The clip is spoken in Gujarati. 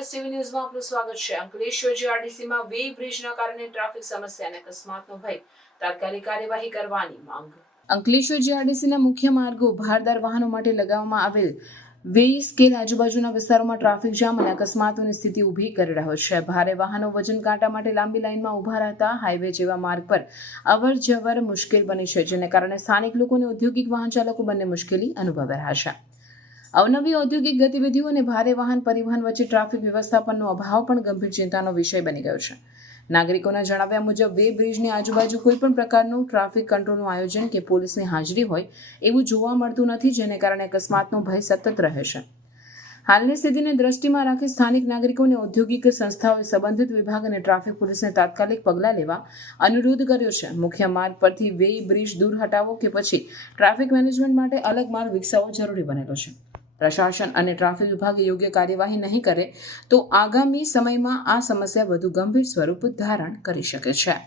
ન્યૂઝમાં આપનું સ્વાગત છે. અંકલેશ્વર જીઆરડીસીમાં વે બ્રિજના કારણે ટ્રાફિક સમસ્યા અને અકસ્માતનો ભય. તાત્કાલિક કાર્યવાહી કરવાની માંગ. અંકલેશ્વર જીઆરડીસીના મુખ્ય માર્ગો ભારદાર વાહનો માટે લગાવવામાં આવેલ. વે સ્કેલ આજુબાજુના વિસ્તારોમાં ટ્રાફિક જામ અને અકસ્માતોની સ્થિતિ ઊભી કરી રહ્યો છે. ભારે વાહનો વજન કાંટા માટે લાંબી લાઇનમાં ઊભા રહેતા હાઈવે જેવા માર્ગ પર અવર જવર મુશ્કેલ બની છે, જેને કારણે સ્થાનિક લોકોને ઔદ્યોગિક વાહન ચાલકો બંને મુશ્કેલી અનુભવી રહ્યા છે. અવનવી ઔદ્યોગિક ગતિવિધિઓ અને ભારે વાહન પરિવહન વચ્ચે ટ્રાફિક વ્યવસ્થાપનનો અભાવ પણ ગંભીર ચિંતાનો વિષય બની ગયો છે. નાગરિકોના જણાવ્યા મુજબ વે બ્રિજની આજુબાજુ કોઈ પણ પ્રકારનું ટ્રાફિક કંટ્રોલનું આયોજન કે પોલીસની હાજરી હોય એવું જોવા મળતું નથી, જેને કારણે અકસ્માતનો ભય સતત રહે છે. હાલની સ્થિતિને દ્રષ્ટિમાં રાખી સ્થાનિક નાગરિકો અને ઔદ્યોગિક સંસ્થાઓએ સંબંધિત વિભાગ અને ટ્રાફિક પોલીસને તાત્કાલિક પગલાં લેવા અનુરોધ કર્યો છે. મુખ્ય માર્ગ પરથી વે બ્રિજ દૂર હટાવો કે પછી ટ્રાફિક મેનેજમેન્ટ માટે અલગ માર્ગ વિકસાવવો જરૂરી બનેલો છે. પ્રશાસન અને ટ્રાફિક વિભાગે યોગ્ય કાર્યવાહી નહીં કરે તો આગામી સમયમાં આ સમસ્યા વધુ ગંભીર સ્વરૂપ ધારણ કરી શકે છે.